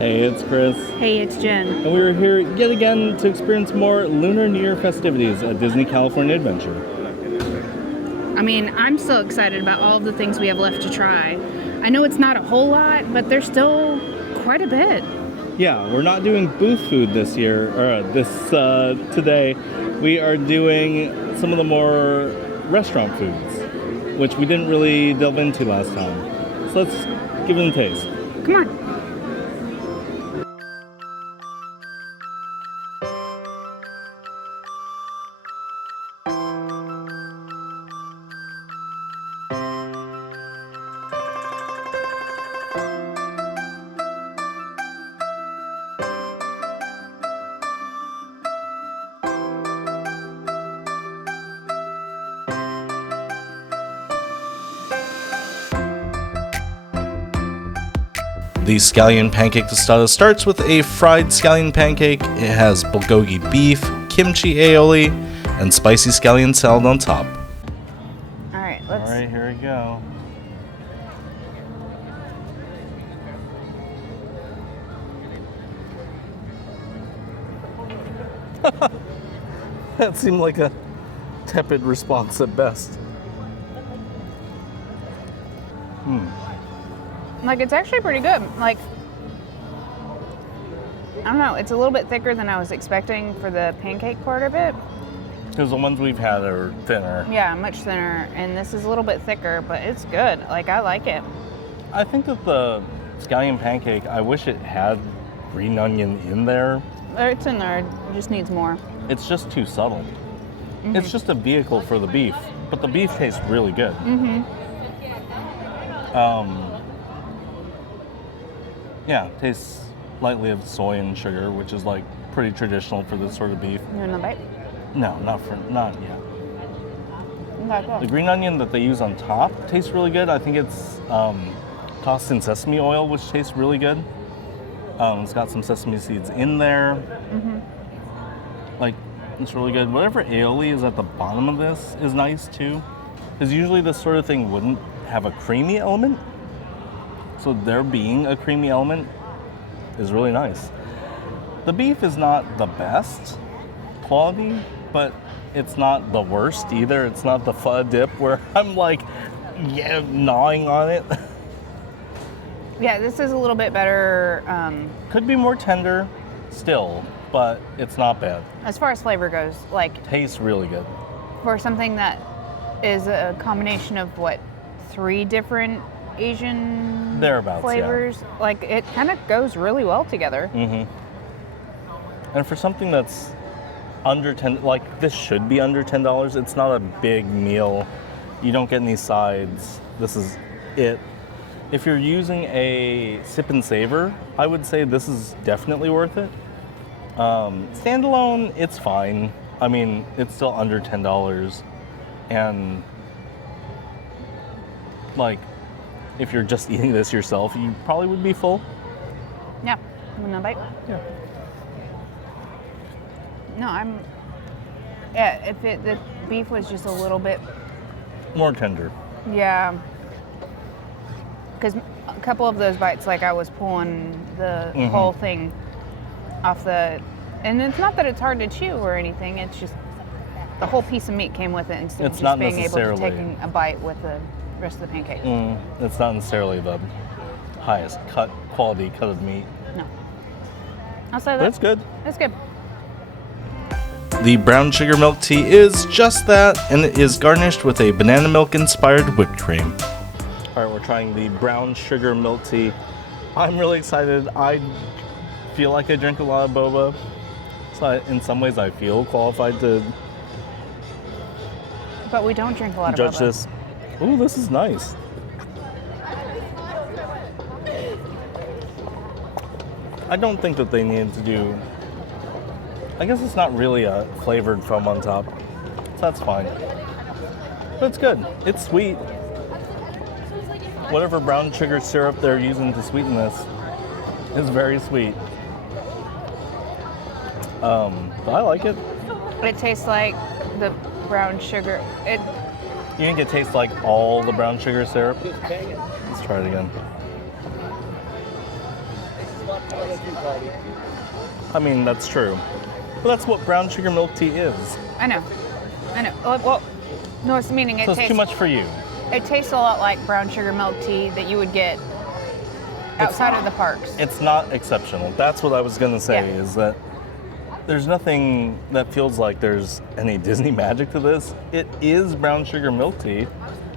Hey, it's Chris. Hey, it's Jen. And we were here yet again to experience more Lunar New Year festivities at Disney California Adventure. I mean, I'm so excited about all of the things we have left to try. I know it's not a whole lot, but there's still quite a bit. Yeah, we're not doing booth food this year, or today. We are doing some of the more restaurant foods, which we didn't really delve into last time. So let's give them a taste. Come on. The scallion pancake tostada starts with a fried scallion pancake. It has bulgogi beef, kimchi aioli, and spicy scallion salad on top. All right, here we go. That seemed like a tepid response at best. Like, it's actually pretty good. Like, I don't know, it's a little bit thicker than I was expecting for the pancake part of it. Because the ones we've had are thinner. Yeah, much thinner, and this is a little bit thicker, but it's good. Like, I like it. I think that the scallion pancake, I wish it had green onion in there. It's in there, it just needs more. It's just too subtle. It's just a vehicle for the beef, but the beef tastes really good. Yeah, it tastes lightly of soy and sugar, which is like pretty traditional for this sort of beef. You want a bite? No, not yet. Okay, cool. The green onion that they use on top tastes really good. I think it's tossed in sesame oil, which tastes really good. It's got some sesame seeds in there. Like, it's really good. Whatever aioli is at the bottom of this is nice too, because usually this sort of thing wouldn't have a creamy element. So there being a creamy element is really nice. The beef is not the best quality, but it's not the worst either. It's not the pho dip where I'm like, yeah, gnawing on it. Yeah, this is a little bit better. Could be more tender still, but it's not bad. As far as flavor goes, like, Tastes really good. for something that is a combination of, what, 3 different Asian Thereabouts, flavors, like, it kind of goes really well together. And for something that's under 10, like this should be under $10. It's not a big meal. You don't get any sides. This is it. If you're using a sip and savor, I would say this is definitely worth it. Standalone, it's fine. I mean, it's still under $10. And like, if you're just eating this yourself, you probably would be full. Yeah, you want a bite? Yeah. No, if the beef was just a little bit, More tender. yeah. Because a couple of those bites, like, I was pulling the whole thing off and it's not that it's hard to chew or anything, it's just the whole piece of meat came with it instead of It's just not being able to necessarily- take a bite with the rest of the pancake. It's not necessarily the highest quality cut of meat. No. I'll say But that. it's good. It's good. The brown sugar milk tea is just that, and it is garnished with a banana milk inspired whipped cream. All right, we're trying the brown sugar milk tea. I'm really excited. I feel like I drink a lot of boba. So in some ways I feel qualified to But we don't drink a lot of judge boba. this. Ooh, this is nice. I don't think that they needed to do... I guess it's not really a flavored foam on top. So that's fine. But it's good. It's sweet. Whatever brown sugar syrup they're using to sweeten this is very sweet. But I like it. It tastes like the brown sugar. You think it tastes like all the brown sugar syrup? Let's try it again. I mean, that's true. But that's what brown sugar milk tea is. I know. Well, no, it's meaning it So it's tastes too much for you. It tastes a lot like brown sugar milk tea that you would get outside of the parks. It's not exceptional. That's what I was going to say, Yeah. is that there's nothing that feels like there's any Disney magic to this. It is brown sugar milk tea,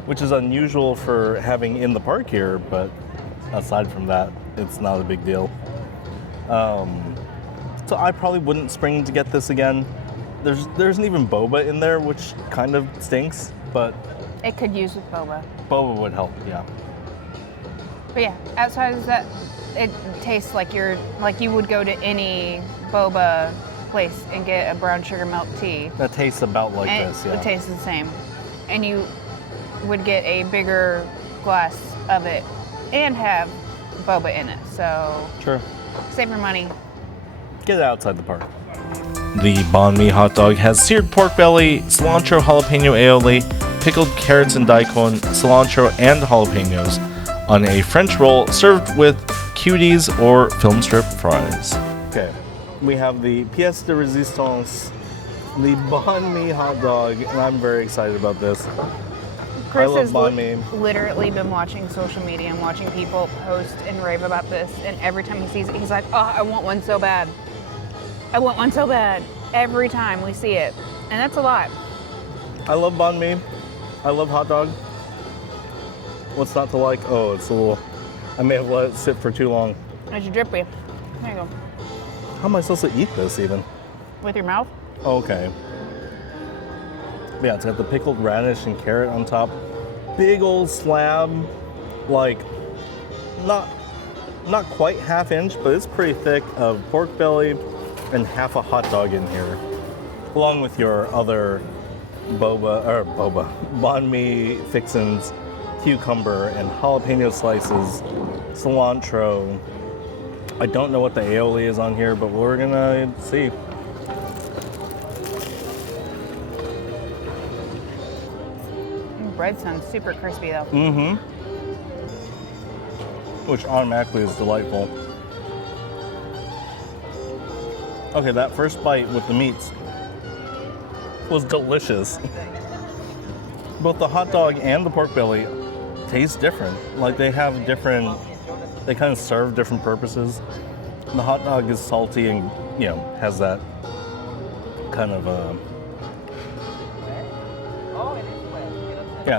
which is unusual for having in the park here, but aside from that, it's not a big deal. So I probably wouldn't spring to get this again. There isn't even boba in there, which kind of stinks, but It could use with boba. boba would help, yeah. But yeah, outside of that, it tastes like you would go to any boba place and get a brown sugar milk tea. That tastes about like And this, it yeah. would taste the same. And you would get a bigger glass of it and have boba in it. So True. save your money. Get it outside the park. The banh mi hot dog has seared pork belly, cilantro jalapeno aioli, pickled carrots and daikon, cilantro and jalapenos on a French roll served with cuties or film strip fries. Okay, we have the pièce de résistance, the banh mi hot dog, and I'm very excited about this. Chris love has banh mi. literally been watching social media and watching people post and rave about this, and every time he sees it, he's like, "Oh, I want one so bad. I want one so bad." Every time we see it, and that's a lot. I love banh mi. I love hot dog. What's not to like? Oh, it's a little. I may have let it sit for too long. It's drippy. There you go. How am I supposed to eat this even? With your mouth. Okay. Yeah, it's got the pickled radish and carrot on top. Big old slab, like not quite half inch, but it's pretty thick of pork belly and half a hot dog in here, along with your other banh mi fixins, cucumber and jalapeno slices, cilantro. I don't know what the aioli is on here, but we're gonna see. Bread sounds super crispy though. Mm-hmm. Which automatically is delightful. Okay, that first bite with the meats was delicious. Both the hot dog and the pork belly taste different. Like they kind of serve different purposes. The hot dog is salty and, has that kind of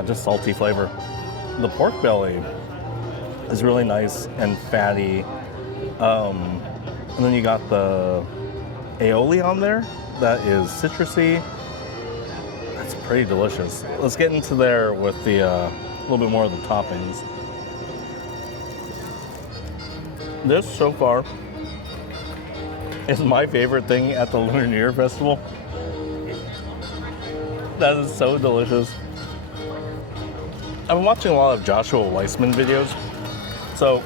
just salty flavor. The pork belly is really nice and fatty. And then you got the aioli on there that is citrusy. That's pretty delicious. Let's get into there with the little bit more of the toppings. This so far is my favorite thing at the Lunar New Year Festival. That is so delicious. I've been watching a lot of Joshua Weissman videos. So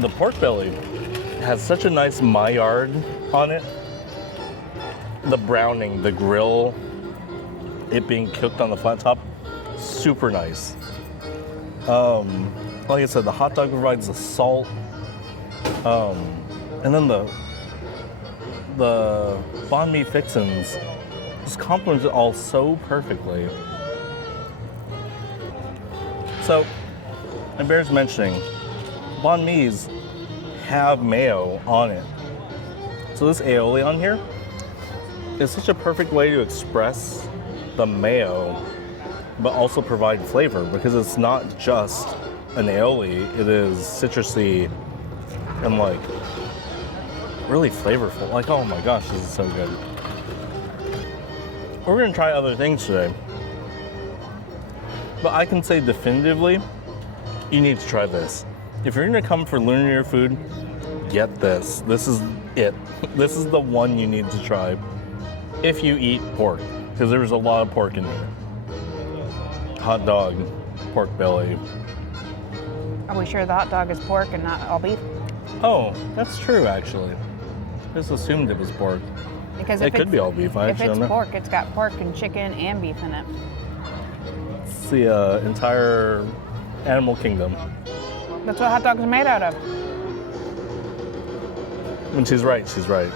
the pork belly has such a nice Maillard on it. The browning, the grill, it being cooked on the flat top, super nice. Like I said, the hot dog provides the salt. And then the banh mi fixins just complement it all so perfectly. So, it bears mentioning, banh mi's have mayo on it. So this aioli on here is such a perfect way to express the mayo, but also provide flavor, because it's not just an aioli, it is citrusy and like really flavorful. Like, oh my gosh, this is so good. We're gonna try other things today, but I can say definitively, you need to try this. If you're gonna come for Lunar New Year food, get this. This is it. This is the one you need to try if you eat pork, because there's a lot of pork in here. Hot dog, pork belly. Are we sure the hot dog is pork and not all beef? Oh, that's true actually. Just assumed it was pork. Because It could be all beef, I If actually it's don't know. pork, it's got pork and chicken and beef in it. It's the entire animal kingdom. That's what hot dogs are made out of. When she's right, she's right.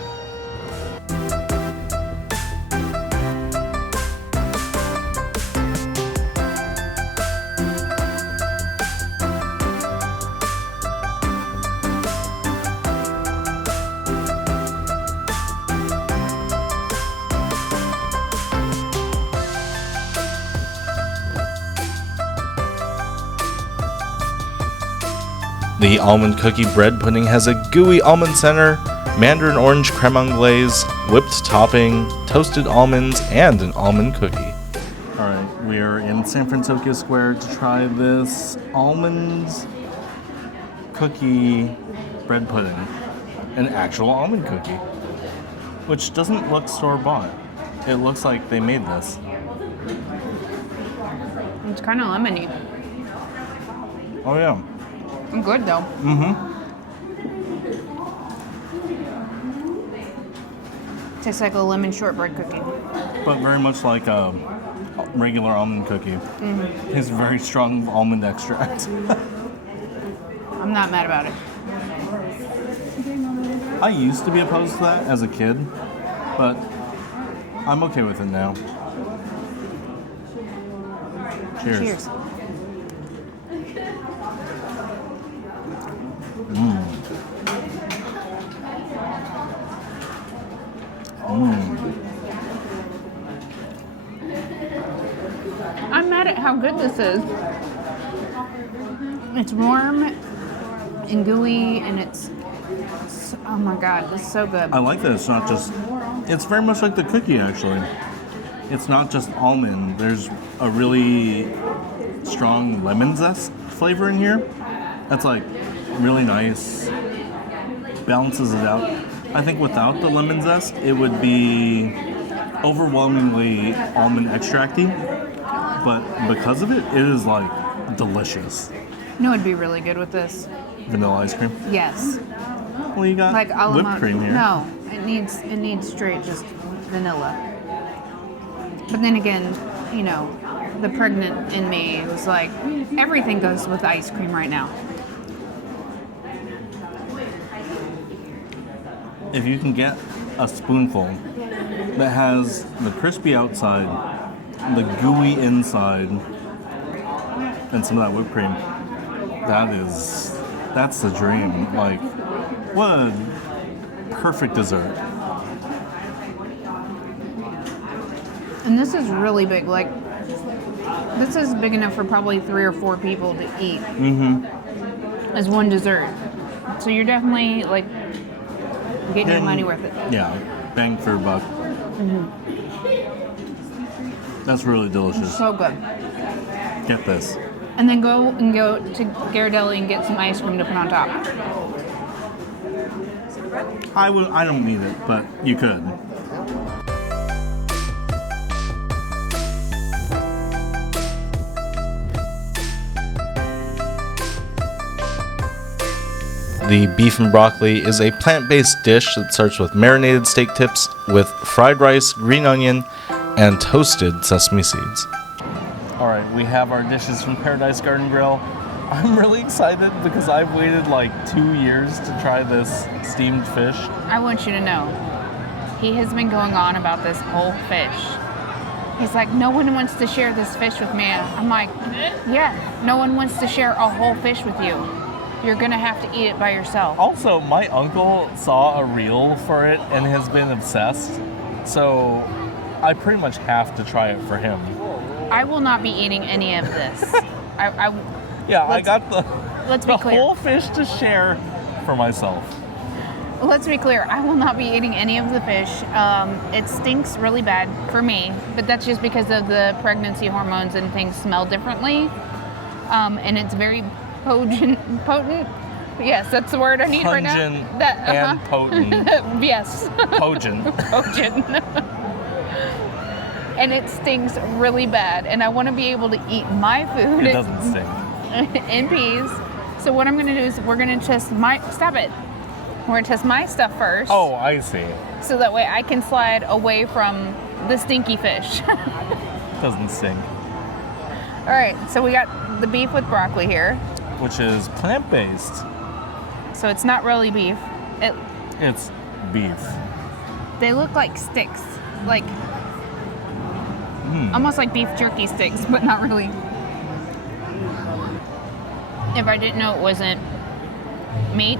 The almond cookie bread pudding has a gooey almond center, mandarin orange creme anglaise, whipped topping, toasted almonds, and an almond cookie. All right, we are in San Francisco Square to try this almond cookie bread pudding. An actual almond cookie, which doesn't look store-bought. It looks like they made this. It's kind of lemony. Oh yeah. Good though. Tastes like a lemon shortbread cookie. But very much like a regular almond cookie. It's very strong almond extract. I'm not mad about it. I used to be opposed to that as a kid, but I'm okay with it now. Cheers. Cheers. I'm mad at how good this is. It's warm and gooey, and oh my god, this is so good. I like that it's not just, it's very much like the cookie actually. It's not just almond. There's a really strong lemon zest flavor in here. That's like really nice. Balances it out. I think without the lemon zest, it would be overwhelmingly almond extracty. But because of it, it is like delicious. You know, it'd be really good with this. Vanilla ice cream. Yes. Well, you got Like a la whipped mode. cream here. No, it needs straight just vanilla. But then again, you know, the pregnant in me was like, everything goes with ice cream right now. If you can get a spoonful that has the crispy outside, the gooey inside, and some of that whipped cream, that's the dream. Like, what a perfect dessert. And this is really big. Like, this is big enough for probably 3 or 4 people to eat as one dessert. So you're definitely like getting your money worth it. Yeah, bang for a buck. That's really delicious. So good. Get this. And then go to Ghirardelli and get some ice cream to put on top. I don't need it, but you could. The beef and broccoli is a plant-based dish that starts with marinated steak tips with fried rice, green onion, and toasted sesame seeds. All right, we have our dishes from Paradise Garden Grill. I'm really excited because I've waited like 2 years to try this steamed fish. I want you to know, he has been going on about this whole fish. He's like, no one wants to share this fish with me. I'm like, yeah, no one wants to share a whole fish with you. You're gonna have to eat it by yourself. Also, my uncle saw a reel for it and has been obsessed. So I pretty much have to try it for him. I will not be eating any of this. I got the clear. whole fish to share for myself. Let's be clear. I will not be eating any of the fish. It stinks really bad for me, but that's just because of the pregnancy hormones and things smell differently. And it's very potent. Yes, that's the word I need right now. Pungent and potent. Yes. Potent. Potent. And it stinks really bad, and I want to be able to eat my food. It doesn't stink. In peace. So what I'm going to do is we're going to test my... Stop it. We're going to test my stuff first. Oh, I see. So that way I can slide away from the stinky fish. Doesn't stink. All right, so we got the beef with broccoli here. Which is plant-based. So it's not really beef. It's beef. They look like sticks, like almost like beef jerky sticks, but not really. If I didn't know it wasn't meat,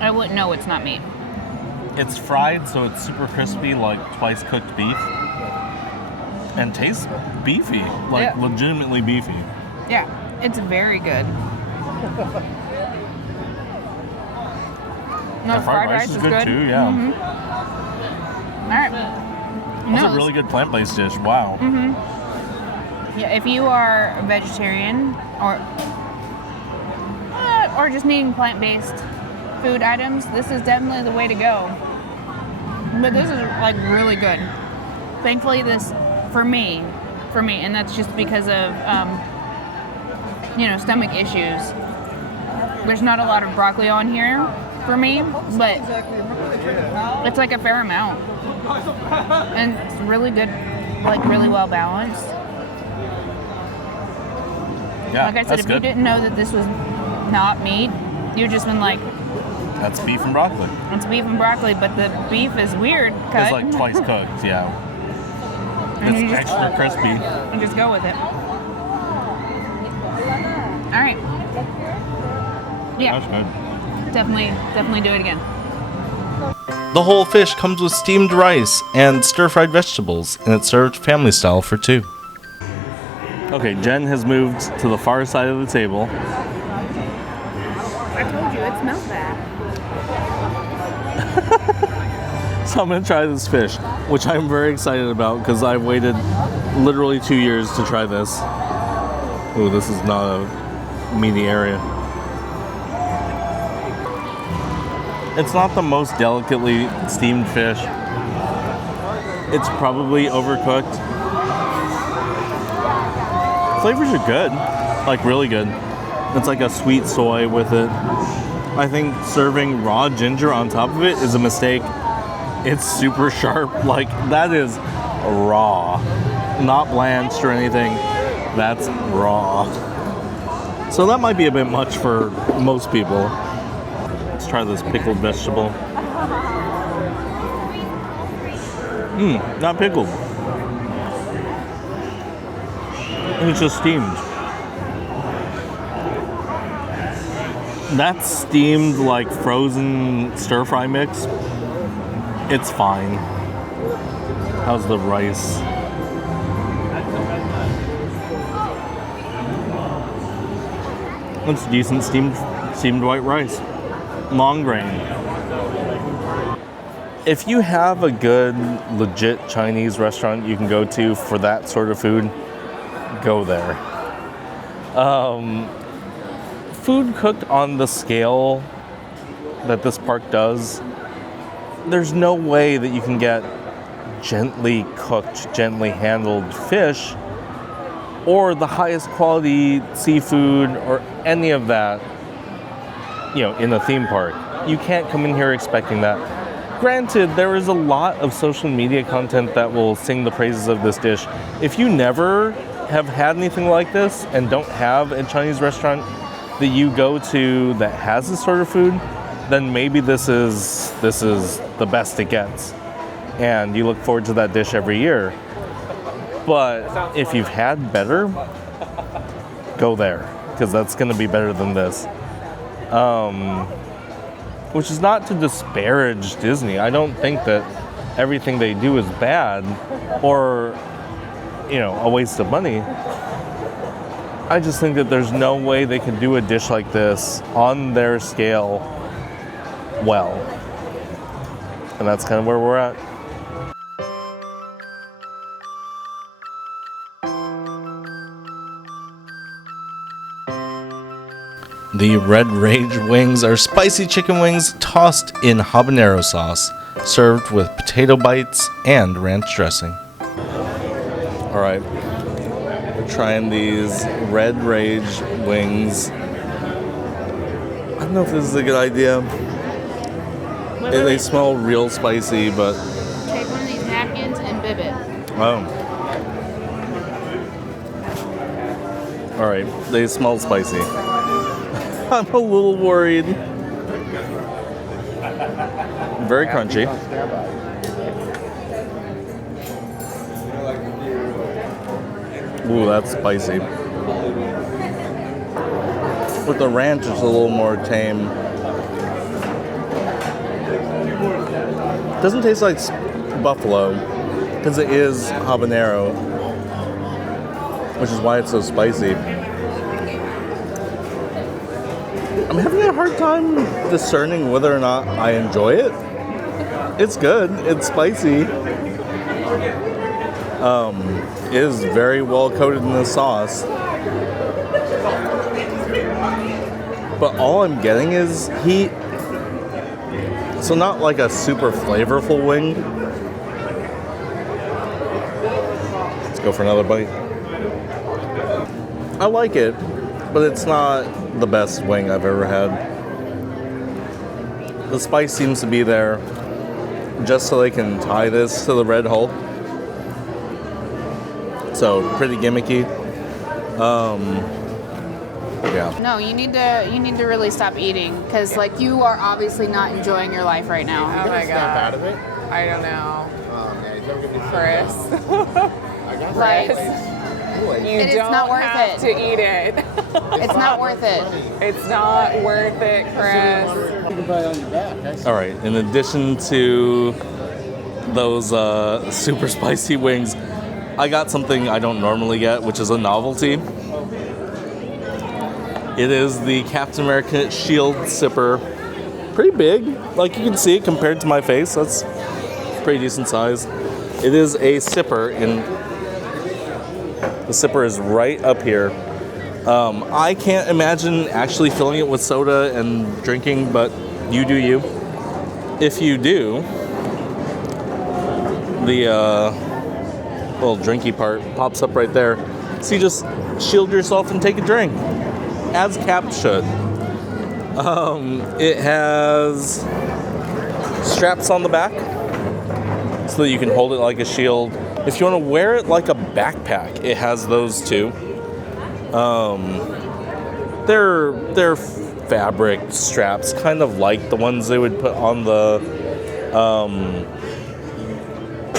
I wouldn't know it's not meat. It's fried, so it's super crispy, like twice cooked beef. And tastes beefy, like legitimately beefy. Yeah, it's very good. No, The fried rice is good too, yeah. All right. That's a really good plant-based dish, wow. Yeah, if you are a vegetarian or just needing plant-based food items, this is definitely the way to go. But this is like really good. Thankfully, this for me, and that's just because of stomach issues. There's not a lot of broccoli on here for me, but it's like a fair amount, and it's really good, like really well balanced. Yeah, like I said, if you didn't know that this was not meat, you'd just been like, that's beef and broccoli. it's beef and broccoli, but the beef is weird cut. It's like twice cooked, yeah. And It's you just, extra crispy. and just go with it. All right. Yeah, That's good. definitely do it again. The whole fish comes with steamed rice and stir-fried vegetables, and it's served family style for 2. Okay, Jen has moved to the far side of the table. I told you, it smells bad. So I'm gonna try this fish, which I'm very excited about because I've waited literally 2 years to try this. Oh, this is not a meaty area. It's not the most delicately steamed fish. It's probably overcooked. Flavors are good, like really good. It's like a sweet soy with it. I think serving raw ginger on top of it is a mistake. It's super sharp, like that is raw, not blanched or anything. That's raw. So that might be a bit much for most people. Let's try this pickled vegetable. Not pickled. It's just steamed. That's steamed like frozen stir-fry mix. It's fine. How's the rice? It's decent steamed white rice. Long grain. If you have a good, legit Chinese restaurant you can go to for that sort of food, go there. Food cooked on the scale that this park does, there's no way that you can get gently cooked, gently handled fish or the highest quality seafood or any of that, in a theme park. You can't come in here expecting that. Granted, there is a lot of social media content that will sing the praises of this dish. If you never have had anything like this and don't have a Chinese restaurant that you go to that has this sort of food, then maybe this is the best it gets. And you look forward to that dish every year. But if you've had better, go there, because that's going to be better than this. Which is not to disparage Disney. I don't think that everything they do is bad or, a waste of money. I just think that there's no way they can do a dish like this on their scale well. And that's kind of where we're at. The Red Rage wings are spicy chicken wings tossed in habanero sauce, served with potato bites and ranch dressing. All right, we're trying these Red Rage wings. I don't know if this is a good idea. They smell real spicy, but... Take one of these napkins and bib it. Oh. All right, they smell spicy. I'm a little worried. very crunchy. Ooh, that's spicy. With the ranch, it's a little more tame. Doesn't taste like buffalo because it is habanero, which is why it's so spicy. I'm having a hard time discerning whether or not I enjoy it. It's good. It's spicy. It is very well coated in the sauce. But all I'm getting is heat. So not like a super flavorful wing. Let's go for another bite. I like it, but it's not the best wing I've ever had. The spice seems to be there just so they can tie this to the Red Hulk. So pretty gimmicky. Yeah. No, you need to really stop eating because like you are obviously not enjoying your life right now. Oh my Snap out god. of it. I don't know. Oh man, he's never gonna be Chris. I got Right. You It's don't not worth have it. to eat it. It's not worth it. It's not worth it, Chris. You can buy it on your back. I see. All right. In addition to those super spicy wings, I got something I don't normally get, which is a novelty. It is the Captain America Shield Sipper. Pretty big. Like you can see it compared to my face. That's pretty decent size. It is a sipper, and the sipper is right up here. I can't imagine actually filling it with soda and drinking, but you do you. If you do, the little drinky part pops up right there. So you just shield yourself and take a drink, as Cap should. It has straps on the back so that you can hold it like a shield. If you want to wear it like a backpack, it has those too. They're fabric straps, kind of like the ones they would put on the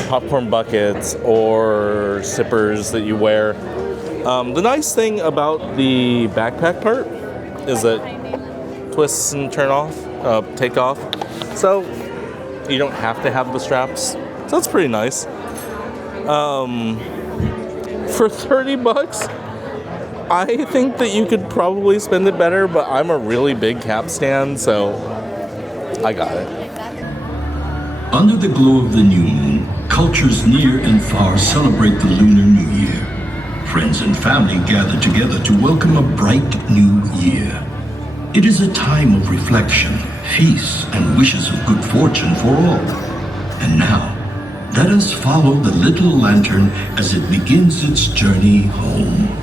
popcorn buckets or sippers that you wear. The nice thing about the backpack part is that it twists and take off. So you don't have to have the straps. So that's pretty nice. For $30, I think that you could probably spend it better, but I'm a really big Cap stan, so I got it. Under the glow of the new moon, cultures near and far celebrate the Lunar New Year. Friends and family gather together to welcome a bright new year. It is a time of reflection, feasts, and wishes of good fortune for all. And now, let us follow the little lantern as it begins its journey home.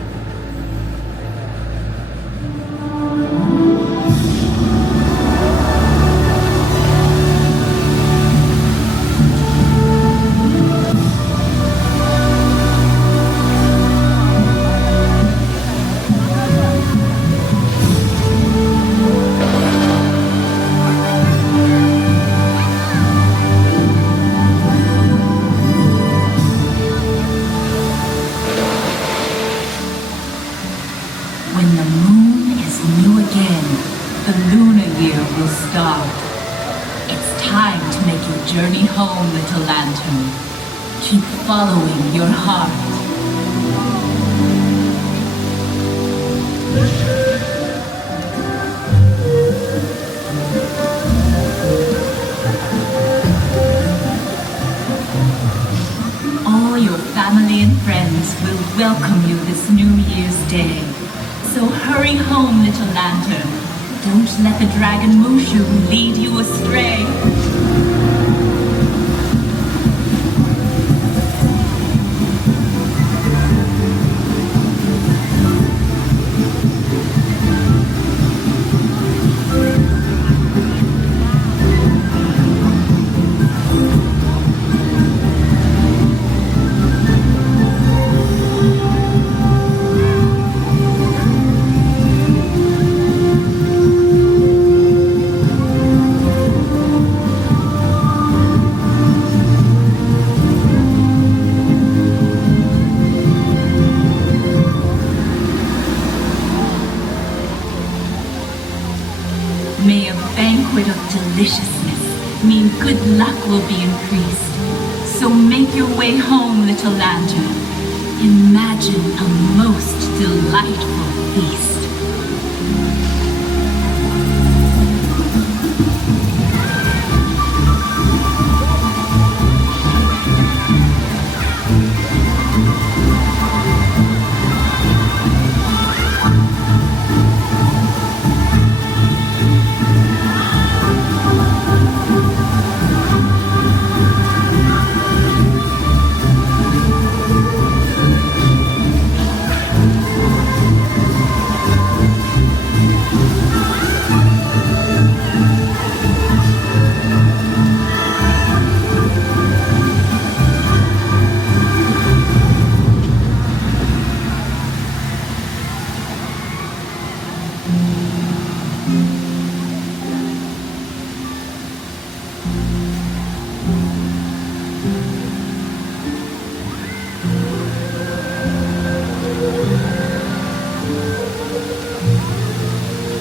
When the moon is new again, the lunar year will start. It's time to make your journey home, little lantern. Keep following your heart. All your family and friends will welcome you this New Year's Day. So hurry home, little lantern. Don't let the dragon Mushu lead you astray. deliciousness mean good luck will be increased. So make your way home, little lantern. Imagine a most delightful feast.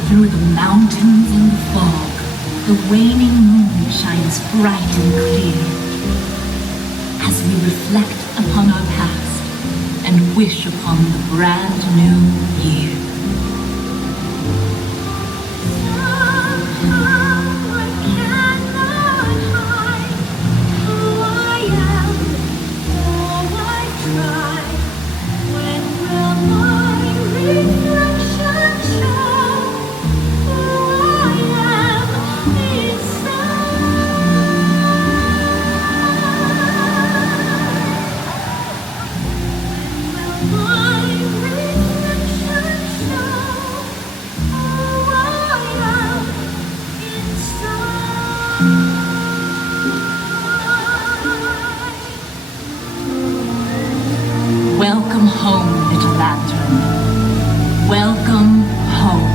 Through the mountains and the fog, the waning moon shines bright and clear. As we reflect upon our past and wish upon the brand new year. Welcome home, little lantern. Welcome home.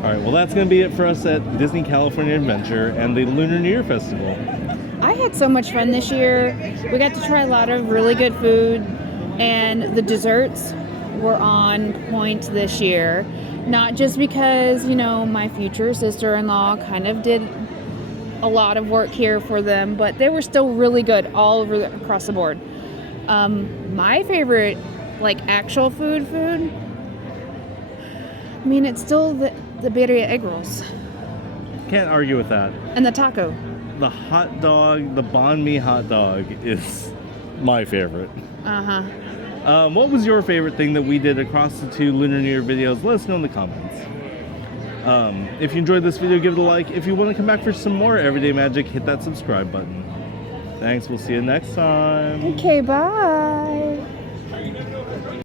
Well, that's going to be it for us at Disney California Adventure and the Lunar New Year Festival. I had so much fun this year. We got to try a lot of really good food, and the desserts were on point this year. Not just because, you know, my future sister-in-law kind of did a lot of work here for them, but they were still really good all over across the board. My favorite, like, actual food, I mean, it's still the birria egg rolls Can't argue with that. and the taco. The hot dog, the banh mi hot dog is my favorite. Uh-huh. What was your favorite thing that we did across the 2 Lunar New Year videos? Let us know in the comments. If you enjoyed this video, give it a like. If you want to come back for some more Everyday Magic, hit that subscribe button. Thanks, we'll see you next time. Okay, bye.